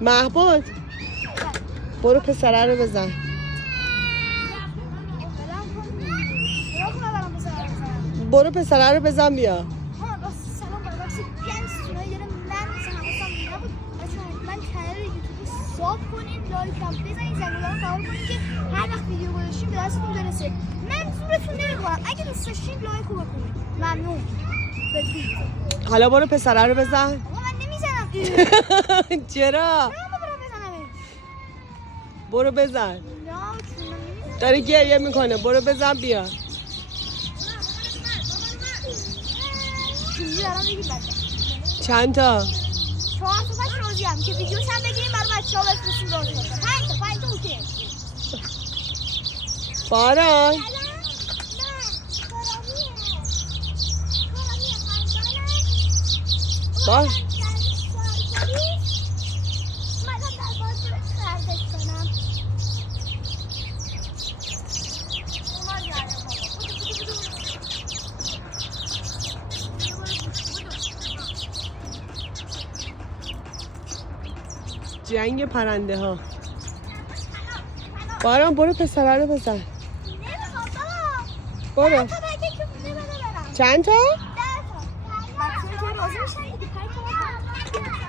محبود برو پسره رو بزن. برو پسره رو بزن بیا. ساب کنین، لایک هم بزنین، زنگوله هم فعال کنین که هر وقت ویدیو گذاشتیم به دستتون برسه. منظورتون نمیکنم، اگه دوست داشتین لایک رو بکنین. ممنون. بدید. حالا برو پسره رو بزن. آقا من نمیزنم. چرا؟ برو بزنم. برو بزن. نه چون داره گریه میکنه. برو بزن بیا. چیزی دارم بگید بچه. چند تا؟ 4 تا 5 روزی هم که ویدیوش هم بگیریم برای بچه‌ها بفرستیم داشته باشه. 5 تا اوکی. باران با جنگ پرنده ها. باران برو پسره رو بزن. برو. چند تا؟ 10 تا. بچه‌ها که راضی میشن دیگه 5 تا.